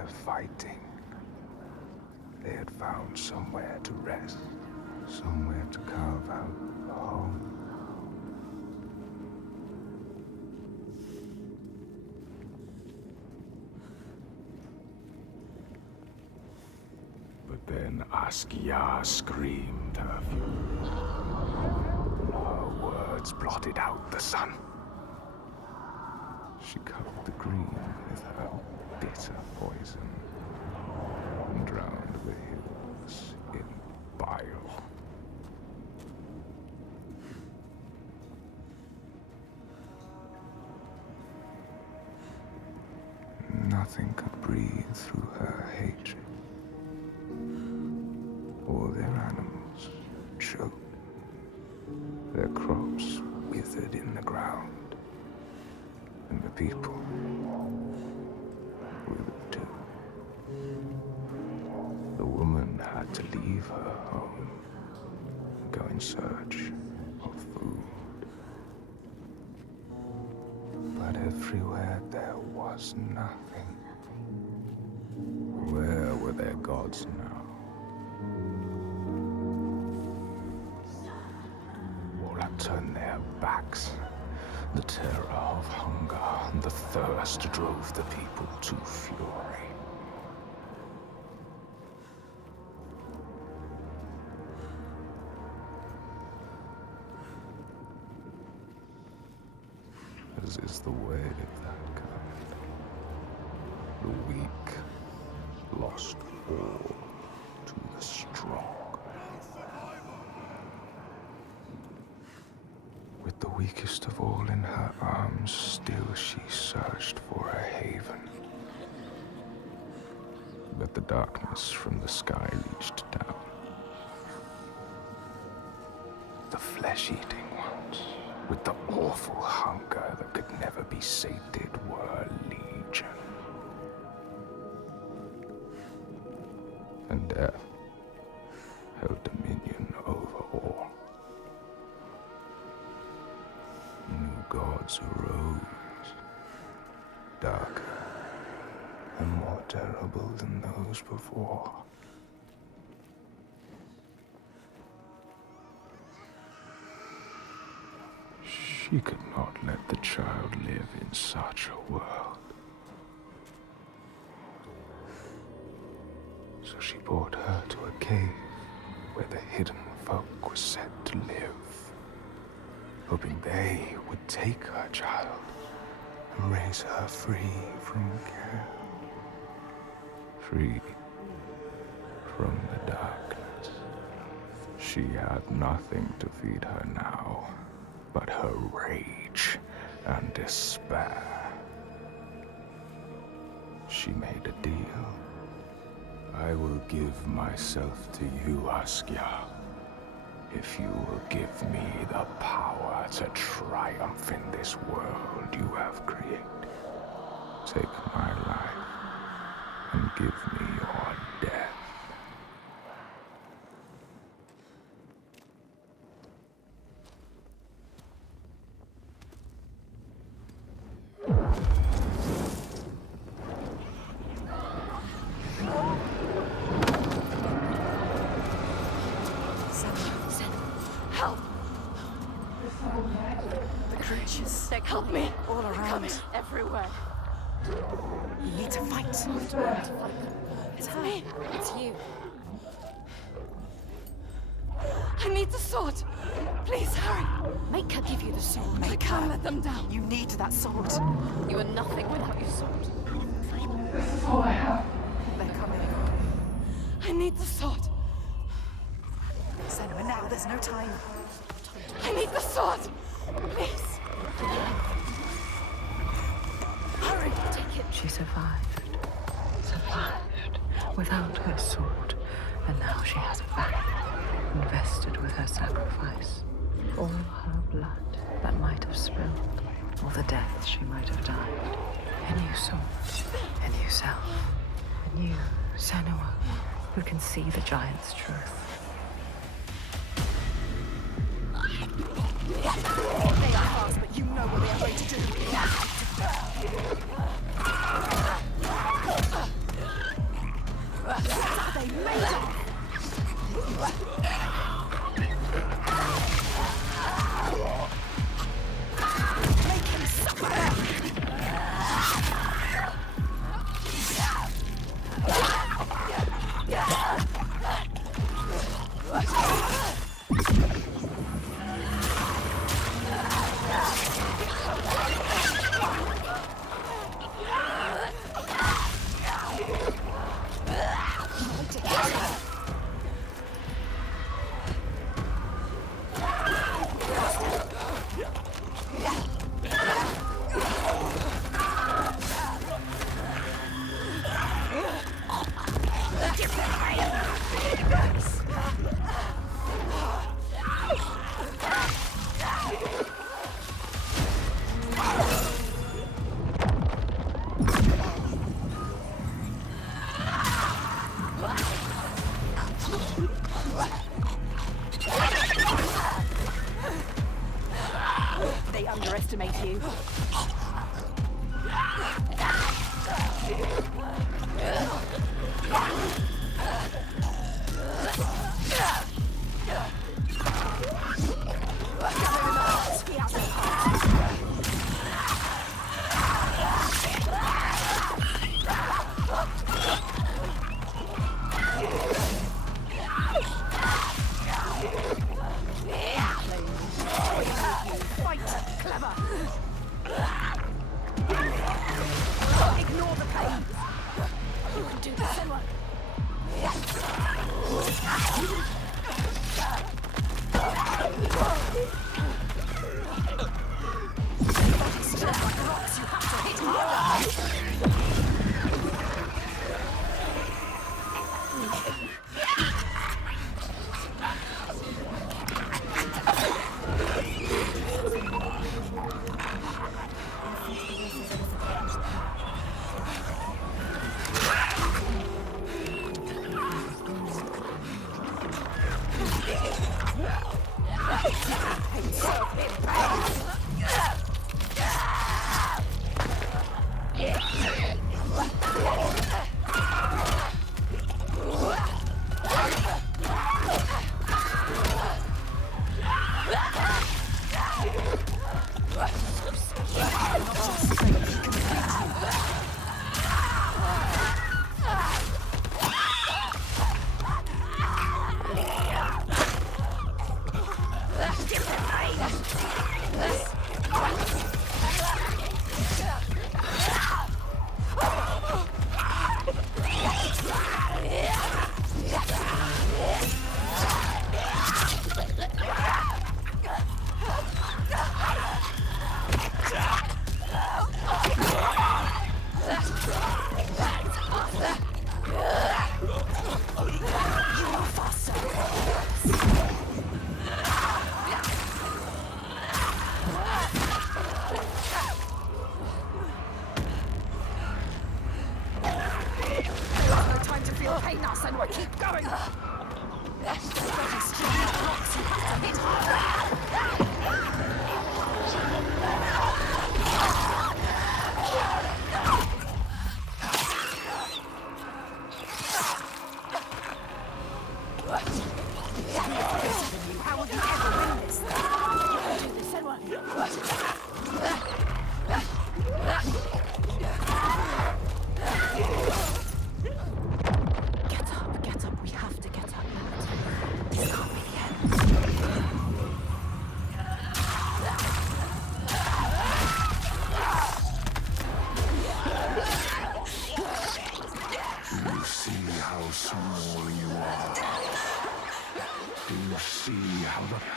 their fighting, they had found somewhere to rest, somewhere to carve out a home. But then Askia screamed her fury. Her words blotted out the sun. She covered the green with her bitter poison and drowned the hills in bile. Nothing could breathe through her hatred. All their animals choked. Their crops withered in the ground. And the people withered too. The woman had to leave her home and go in search of food. But everywhere there was nothing. Where were their gods now? All had turned their backs. The terror of hunger and the thirst drove the people to fury. As is the way of that kind, the weak lost all to the strong. With the weakest of all in her arms, still she searched for a haven. But the darkness from the sky reached down. The flesh-eating ones, with the awful hunger that could never be sated, were legion. And death held dominion over all. New gods arose, darker and more terrible than those before. She could not let the child live in such a world. So she brought her to a cave where the hidden folk were said to live, hoping they would take her child and raise her free from care, free from the darkness. She had nothing to feed her now but her rage and despair. She made a deal. I will give myself to you, Askia, if you will give me the power to triumph in this world you have created. Take my life and give me your death. Help me! All around. Coming everywhere. You need to fight. It's me. It's you. I need the sword. Please hurry. Make her give you the sword. I Make can't her. let them down. You need that sword. You are nothing without your sword. This is all I have. They're coming. I need the sword. Senua, now. There's no time. I need the sword. Please. Hurry. Take it. She survived without her sword, and now she has it back, invested with her sacrifice. All her blood that might have spilled, all the deaths she might have died. A new sword, a new self, a new Senua, who can see the giant's truth. They are fast, but you know what they are going to do.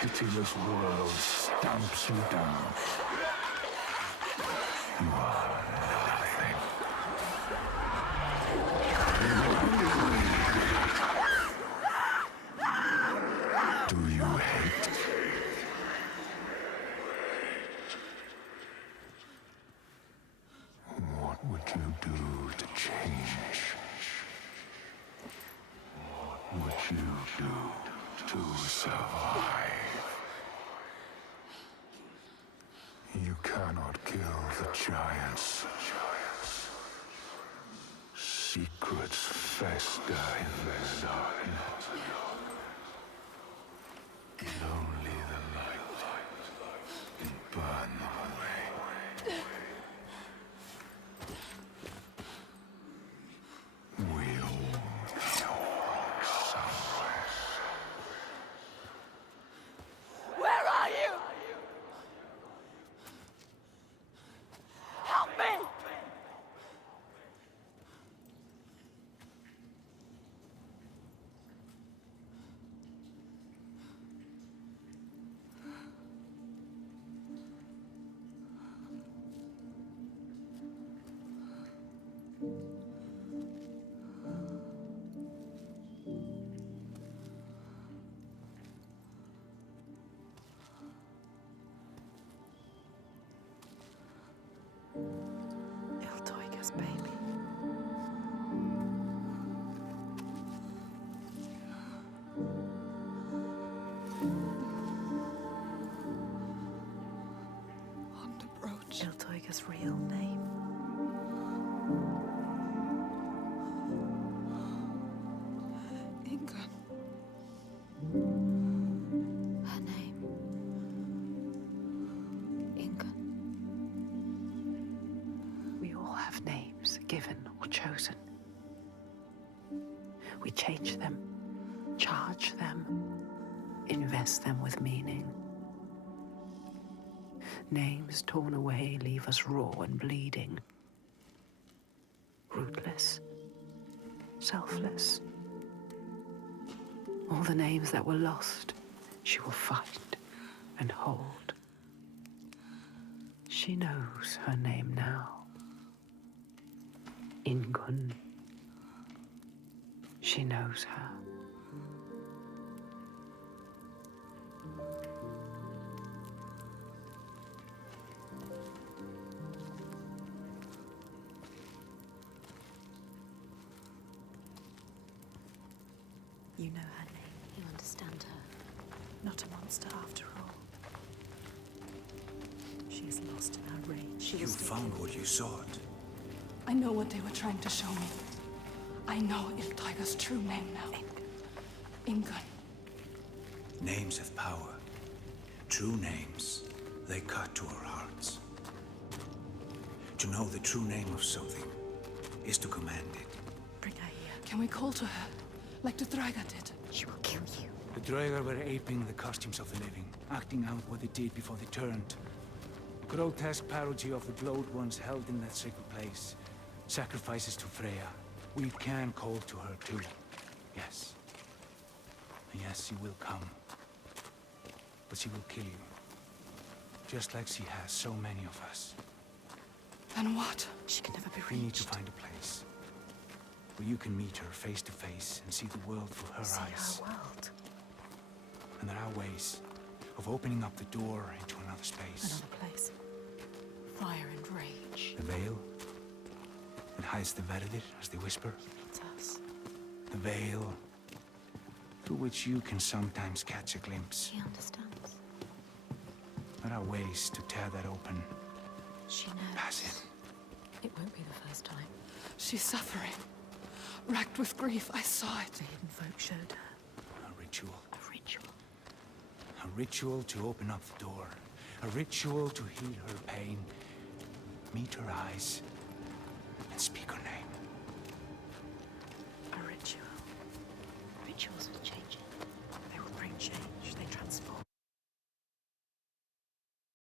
Pitiless world stamps you down. You are nothing. Do you hate? What would you do to change? What would you do to survive? You cannot kill the giants. Secrets fester in the darkness. Only the light can burn them away. We all know somewhere. Where are you? Help me! Iltoiga's baby. On the brooch. Iltoiga's real name. Inga. Her name. Inga. We all have names, given or chosen. We change them, charge them, invest them with meaning. Names torn away leave us raw and bleeding. Rootless, selfless. All the names that were lost, she will fight and hold. She knows her name now. Ingun. She knows her. You know her name. You understand her. Not a monster after all. She is lost in her rage. You found what you sought. I know what they were trying to show me. I know Iltaiga's true name now. Ingun. Names have power. True names, they cut to our hearts. To know the true name of something is to command it. Bring her here. Can we call to her, like the Draga did? She will kill you. The Draegar were aping the costumes of the living, acting out what they did before they turned. Grotesque parody of the glowed ones held in that sacred place. Sacrifices to Freya. We can call to her too. Yes. And yes, she will come. But she will kill you. Just like she has so many of us. Then what? She can never be We need to reached. find a place where you can meet her face to face and see the world through her See eyes. her world. And there are ways of opening up the door into another space. Another place. Fire and rage. The veil that hides the Verdir, as they whisper. It's us. The veil through which you can sometimes catch a glimpse. She understands. There are ways to tear that open. She knows. Pass it. It won't be the first time. She's suffering. Racked with grief, I saw it. The hidden folk showed her. A ritual. A ritual. A ritual to open up the door. A ritual to heal her pain. Meet her eyes and speak her name.